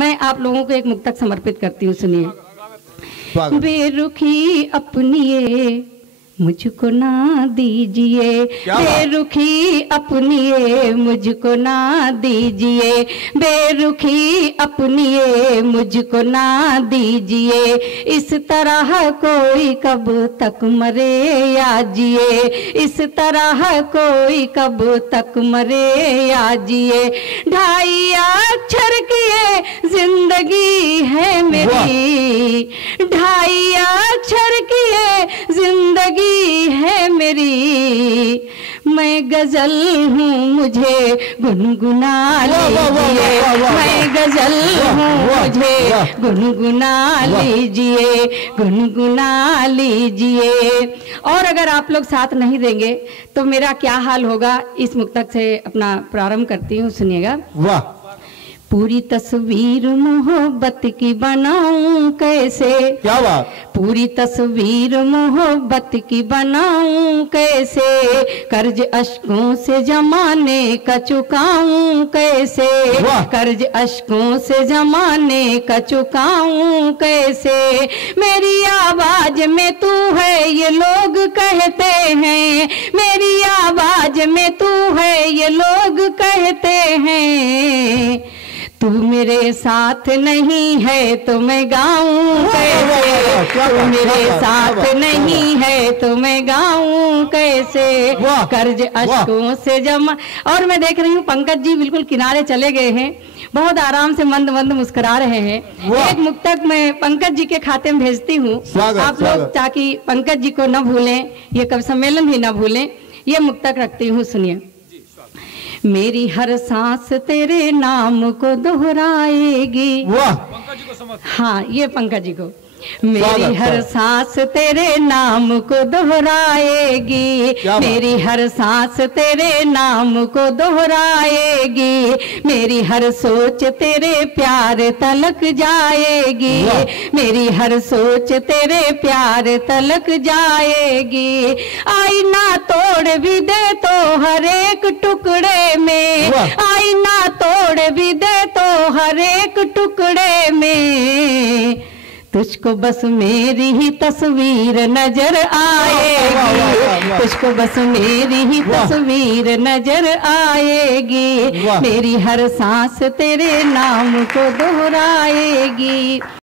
मैं आप लोगों को एक मुक्तक समर्पित करती हूँ, सुनिए। बेरुखी अपनिए मुझको ना दीजिए, बेरुखी अपनिए मुझको ना दीजिए, बेरुखी अपनिए मुझको ना दीजिए। इस तरह कोई कब तक मरे या जिए, इस तरह कोई कब तक मरे या जिए। 2.5 अक्षर की ये जिंदगी है मेरी, 2.5 अक्षर की ये जिंदगी है मेरी। मैं गजल हूँ मुझे गुनगुना लीजिए, मैं गजल हूँ मुझे गुनगुना लीजिए, गुनगुना लीजिए। और अगर आप लोग साथ नहीं देंगे तो मेरा क्या हाल होगा, इस मुक्तक से अपना प्रारंभ करती हूँ, सुनिएगा। वाह। पूरी तस्वीर मोहब्बत की बनाऊं कैसे, क्या बात। पूरी तस्वीर मोहब्बत की बनाऊं कैसे, कर्ज अश्कों से जमाने का चुकाऊं कैसे, कर्ज अश्कों से जमाने का चुकाऊं कैसे। मेरी आवाज में तू है ये लोग कहते हैं, मेरी आवाज में तू है ये लोग कहते हैं। तू मेरे साथ नहीं है तो मैं गाऊं कैसे, तू मेरे साथ नहीं है तो मैं गाऊं कैसे। कर्ज अश्कों से जमा। और मैं देख रही हूँ पंकज जी बिल्कुल किनारे चले गए हैं, बहुत आराम से मंद मंद मुस्कुरा रहे हैं। एक मुक्तक मैं पंकज जी के खाते में भेजती हूँ, आप लोग ताकि पंकज जी को न भूलें, ये कवि सम्मेलन भी न भूलें। ये मुक्तक रखती हूँ, सुनिए। मेरी हर सांस तेरे नाम को दोहराएगी। वाह। हाँ, ये पंकज जी को। मेरी हर सांस तेरे नाम को दोहराएगी, मेरी हर सांस तेरे नाम को दोहराएगी। मेरी हर सोच तेरे प्यार तलक जाएगी, मेरी हर सोच तेरे प्यार तलक जाएगी। आईना तोड़ भी दे तो हर एक टुकड़े में, आईना तोड़ भी दे तो हर एक टुकड़े में। तुझको बस मेरी ही तस्वीर नजर आएगी, तुझको बस मेरी ही तस्वीर नजर आएगी। मेरी हर सांस तेरे नाम को दोहराएगी।